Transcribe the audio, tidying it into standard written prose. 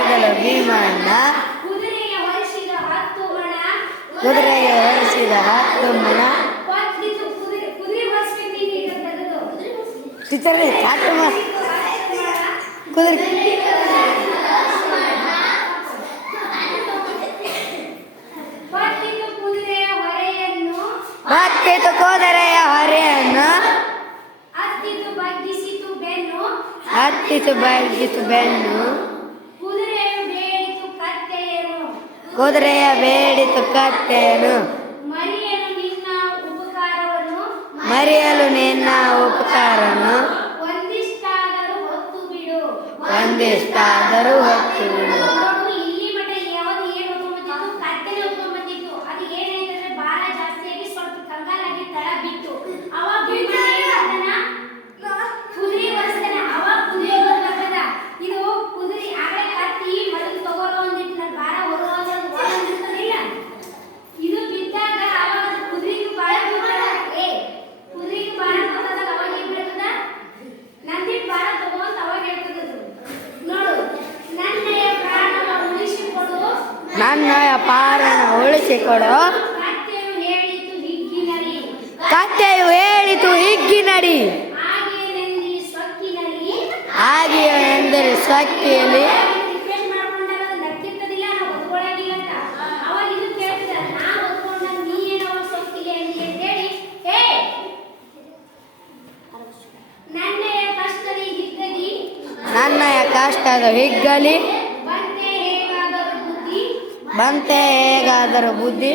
ಮೊದಲು ಭೀಮಣ್ಣ ಕುದುರೆಗೆ ಹೊರಿಸಿದ 10 ಮಣ ಕುದುರೆ ಟೀಚರ್ ಕುದುರೆ ಬತ್ತಿತು ಕುದುರೆಯ ಹೊರೆಯನ್ನು ಹತ್ತಿತು ಬಗ್ಗಿತು ಬೆನ್ನು ಕುದುರೆಯ ಬೇಡಿತು ಕತ್ತೆಯನ್ನು ಮರೆಯಲು ನಿನ್ನ ಉಪಕಾರವನ್ನು ಒಂದಿಷ್ಟಾದರೂ ಹೊತ್ತು ಬಿಡು. ನನ್ನ ಪಾರಣ ಉಳಿಸಿಕೊಡು. ಕತ್ತೆಯು ಹೇಳಿತು ಹಿಗ್ಗಿನಡಿ ಹಾಗೆಯೇ ಎಂದರೆ ಸ್ವಕ್ಕಿಯಲ್ಲಿ ನನ್ನಯ ಕಷ್ಟದ ಹಿಗ್ಗಲಿ ಬಂತೆ ಹೇಗಾದರೂ ಬುದ್ಧಿ